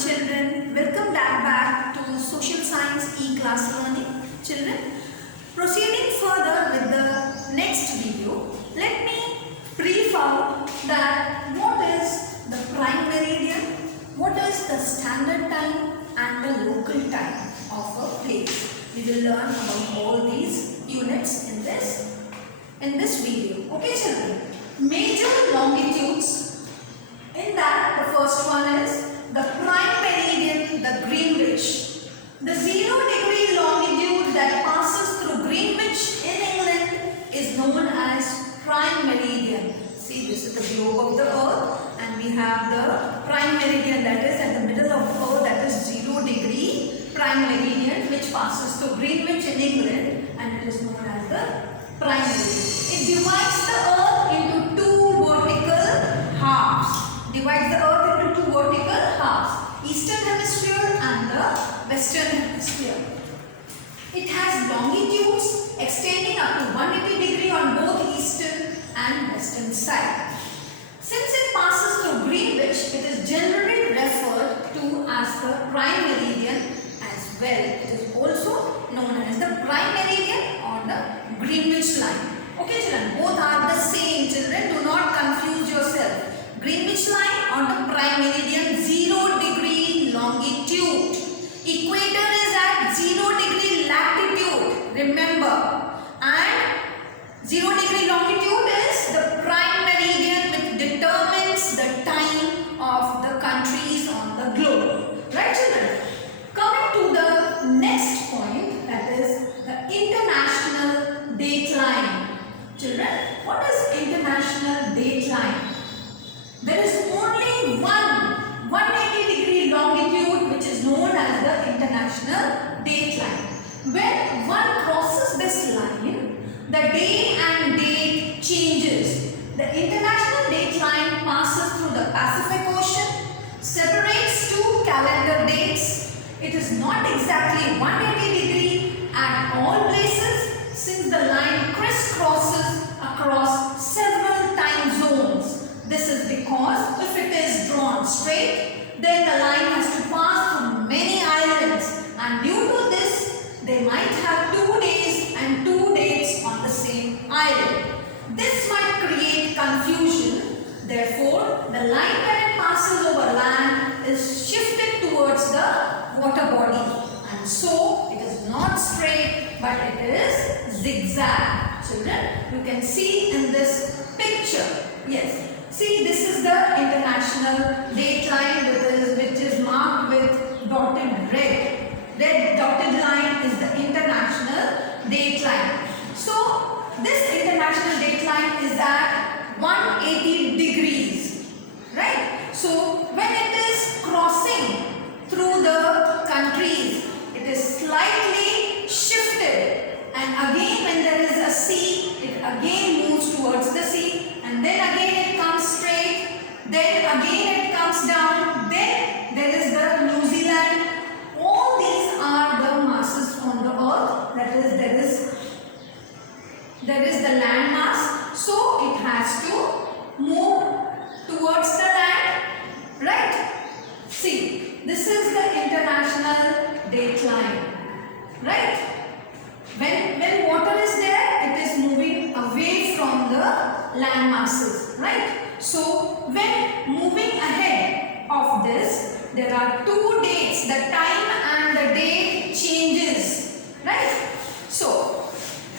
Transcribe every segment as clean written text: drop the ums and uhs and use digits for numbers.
children. Welcome back to Social Science E-Class Learning. Children, proceeding further with the next video, let me brief out that what is the prime meridian, what is the standard time and the local time of a place. We will learn about all these units in this video. Okay children, major longitudes. In that, the first one is the prime meridian, the Greenwich. The 0-degree longitude that passes through Greenwich in England is known as prime meridian. See, this is the globe of the earth and we have the prime meridian that is at the middle of the earth, that is 0-degree prime meridian which passes through Greenwich in England and it is known as the prime meridian. It divides the earth into two vertical halves. Divides the earth into two vertical halves, eastern hemisphere and the western hemisphere. It has longitudes extending up to 180 degrees on both eastern and western side. Since it passes through Greenwich, it is generally referred to as the prime meridian as well. It is also known as the prime meridian or the Greenwich line. Okay children, both are the same children, do not confuse yourself. Greenwich line on the prime meridian, 0-degree longitude. Equator is at 0-degree latitude, remember. And 0-degree longitude is the prime meridian which determines the time of the countries on the globe. Right children? Coming to the next point, that is the international dateline. Children, what is international dateline? There is only one 180-degree longitude which is known as the international dateline. When one crosses this line, the day and date changes. The international dateline passes through the Pacific Ocean, separates two calendar dates. It is not exactly 180 degree at all places since the line crisscrosses across several time zones. This is because if it is drawn straight, then the line has to pass through many islands and due to this, they might have 2 days and 2 dates on the same island. This might create confusion. Therefore, the line when it passes over land is shifted towards the water body and so it is not straight but it is zigzag. Children, you can see in this picture. Yes. See, this is the international dateline which is marked with dotted red. Red dotted line is the international dateline. So, this international dateline is at 180 degrees. Right? So, when it is crossing through the countries, it is slightly shifted. And again, when there is a sea, it again moves towards the sea. And then again it comes straight, then again it comes down, then there is the New Zealand. All these are the masses on the earth, that is there is the land mass, so it has to move towards the land, right? See, this is the international dateline, right? When water is there, it is moving away from the land masses, right? So, when moving ahead of this, there are 2 dates, the time and the date changes, right? So,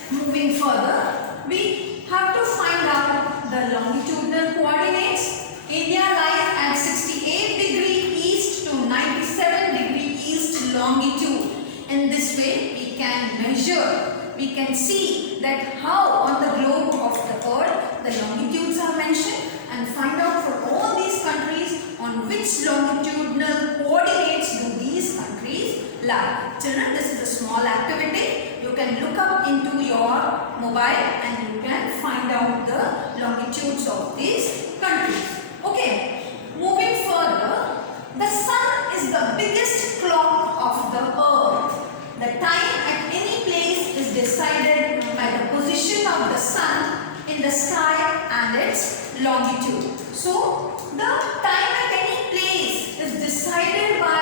moving further, we have to find out the longitudinal coordinates. India lies at 68 degree east to 97 degree east longitude. In this way, we can measure, we can see that how on the globe of the earth the longitudes are mentioned and find out for all these countries on which longitudinal coordinates do these countries lie. Children, this is a small activity. You can look up into your mobile and you can find out the longitudes of these countries. Okay, moving further, the sun is the biggest clock of the earth. The time at any place is decided by the position of the sun in the sky and its longitude. So, the time at any place is decided by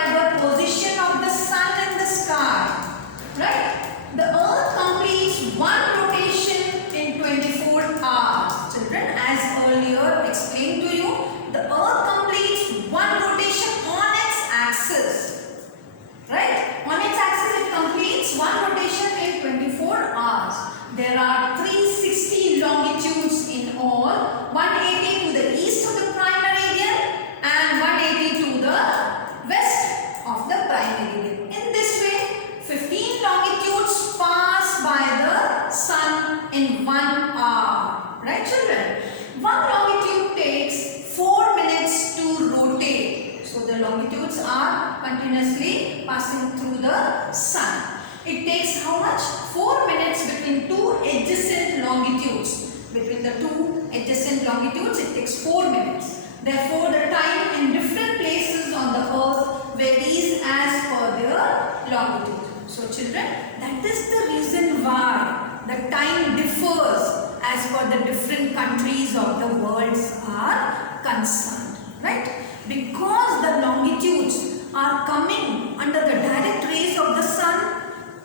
the longitudes are continuously passing through the sun. It takes how much? 4 minutes between two adjacent longitudes. Between the two adjacent longitudes, it takes 4 minutes. Therefore, the time in different places on the earth varies as per their longitude. So, children, that is the reason why the time differs as per the different countries of the world are concerned. Right? Because the longitudes are coming under the direct rays of the sun,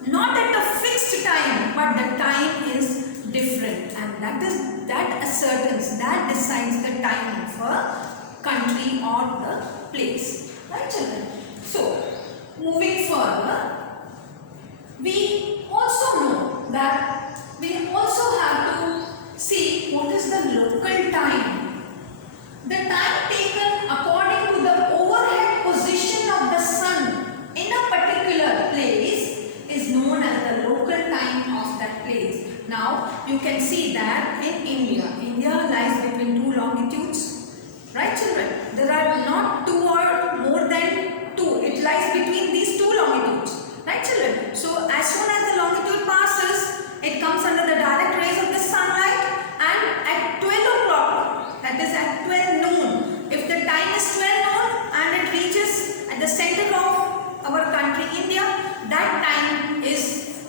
not at a fixed time, but the time is different, and that ascertains, that decides the time of a country or the place. Right, children? So, moving further, we also know that we also have to see what is the local time. The time taken according to the overhead position of the sun in a particular place is known as the local time of that place. Now, you can see that in India lies between two longitudes. Right, children? There are not two or more than two. It lies between these two longitudes. Right, children? So, as soon as the longitude passes, it comes under the direct rays of the sunlight, and at 12 o'clock, that is at 12 noon, if the time is 12 noon and it reaches at the center of our country, India, that time is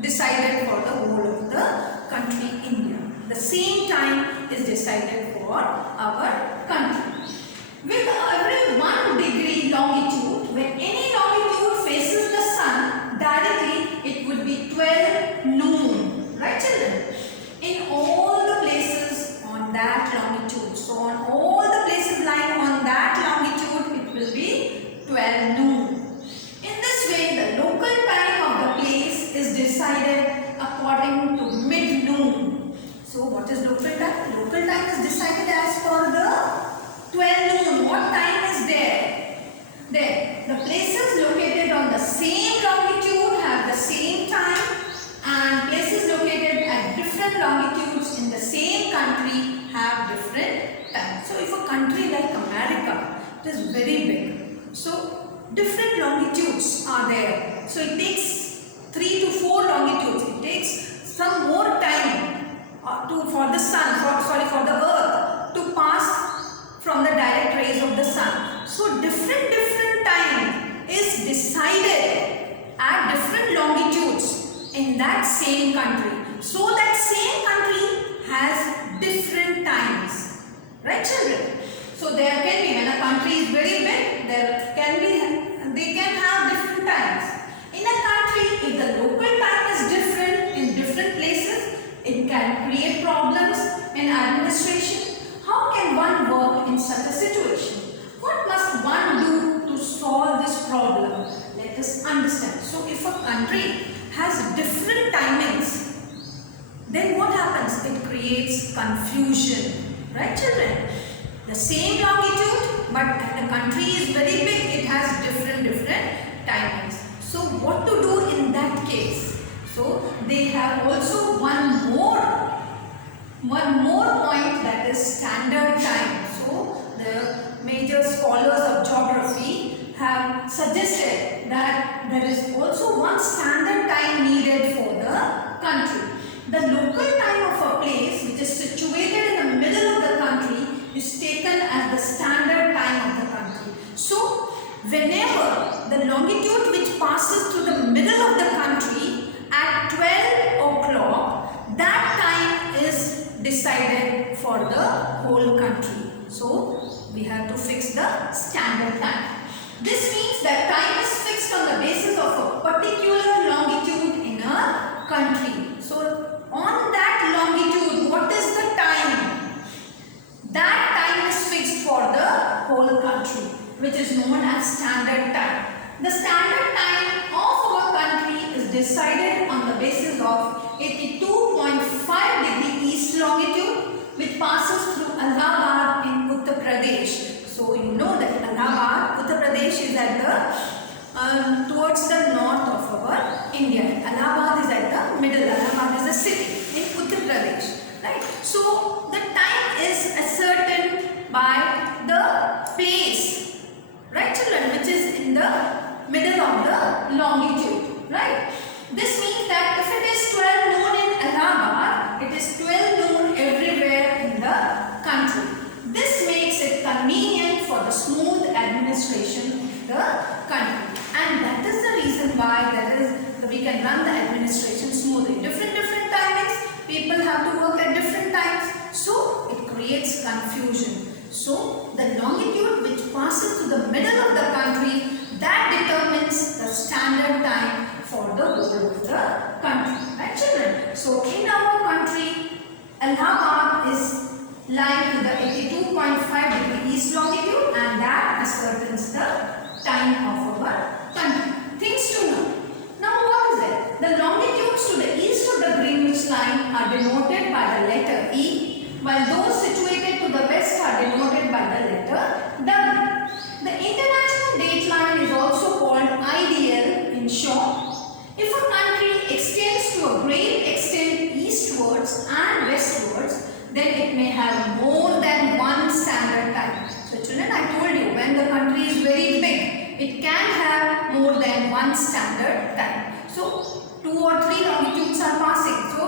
decided for the whole of the country, India. The same time is decided for our country. With every 1 degree longitude, when any longitude faces the sun directly, it would be 12 noon. Right, children? In all the places on that longitude, so on all the places lying on that longitude, it will be 12 noon. In this way, the local time of the place is decided according to mid-noon. So, what is local time? Local time is decided as per the 12 noon. What time is there? There. The places located on the same longitude have the same time, and places located at different longitudes in the same country have different time. So, if a country like America, it is very big. So, different longitudes are there. So, it takes 3 to 4 longitudes. It takes some more time for the sun, for the earth to pass from the direct rays of the sun. So, different time is decided at different longitudes in that same country. So, that same country has different times. Right, children? So, there can be, when a country is very big, they can have different times. In a country, if the local time is different in different places, it can create problems in administration. How can one work in such a situation? What must one do to solve this problem? Let us understand. So, if a country has different timings, then what happens? It creates confusion. Right, children? The same longitude, but the country is very big, it has different timings. So, what to do in that case? So, they have also one more point, that is standard time. So, the major scholars of geography have suggested that there is also one standard time needed for the country. The local time of a place which is situated in the middle of the country is taken as the standard time of the country. So, whenever the longitude which passes through the middle of the country at 12 o'clock, that time is decided for the whole country. So, we have to fix the standard time. This means that time is fixed on the basis of a particular longitude in a country. So, on that longitude, what is the time? That time is fixed for the whole country, which is known as standard time. The standard time of our country is decided on the basis of 82.5 degree east longitude, which passes through Allahabad in Uttar Pradesh. So, you know that Allahabad, Uttar Pradesh is at the towards the north of our India. Allahabad is at the middle. Allahabad is a city in Uttar Pradesh. Right? So, the time is ascertained by the place. Right? longitude, right? This means that if it is 12 noon in Allahabad, it is 12 noon everywhere in the country. This makes it convenient for the smooth administration of the country, and that is the reason why we can run the administration smoothly. Different timings, people have to work at different times, so it creates confusion. So the longitude which passes to the middle of the country, that determines the standard time for the whole of the country, right children? So in our country, Allahabad is lying to the 82.5 degree east longitude, and that ascertains the time of our country. Things to know. Now what is it? The longitudes to the east of the Greenwich line are denoted by the letter E, while those situated to the west are denoted by the letter W. The international dateline is also called IDL in short. If a country extends to a great extent eastwards and westwards, then it may have more than one standard time. So children, I told you, when the country is very big, it can have more than one standard time. So 2 or 3 longitudes are passing. So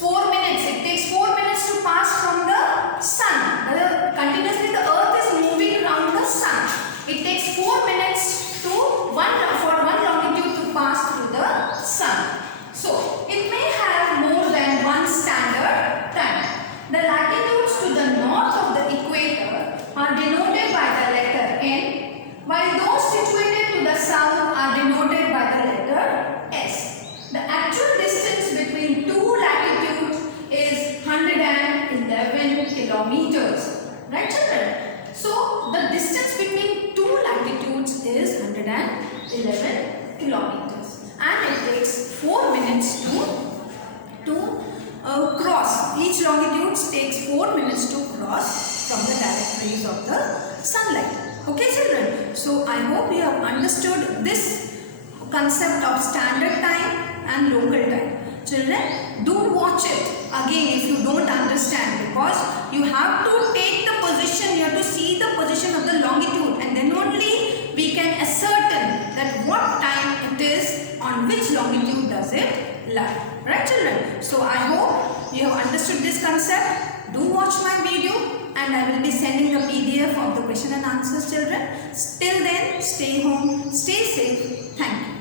4 minutes, it takes 4 minutes to pass from the sun. Continuously the earth is moving around the sun. It takes 4 minutes for one longitude to pass through the sun. So it may have more than one standard time. The latitudes to the north of the equator are denoted by the letter N, while those situated to the south are denoted by the letter S. The actual distance between two latitudes is 111 kilometers. Right children? So the distance between two latitudes is 111 kilometers, and it takes 4 minutes to cross. Each longitude takes 4 minutes to cross from the direct rays of the sunlight. Okay children, so I hope you have understood this concept of standard time and local time. Children, do watch it again if you don't understand, because you have to take the position, you have to see the position of the longitude, and then only we can ascertain that what time it is, on which longitude does it lie. Right children? So I hope you have understood this concept. Do watch my video, and I will be sending the PDF of the question and answers children. Till then, stay home, stay safe. Thank you.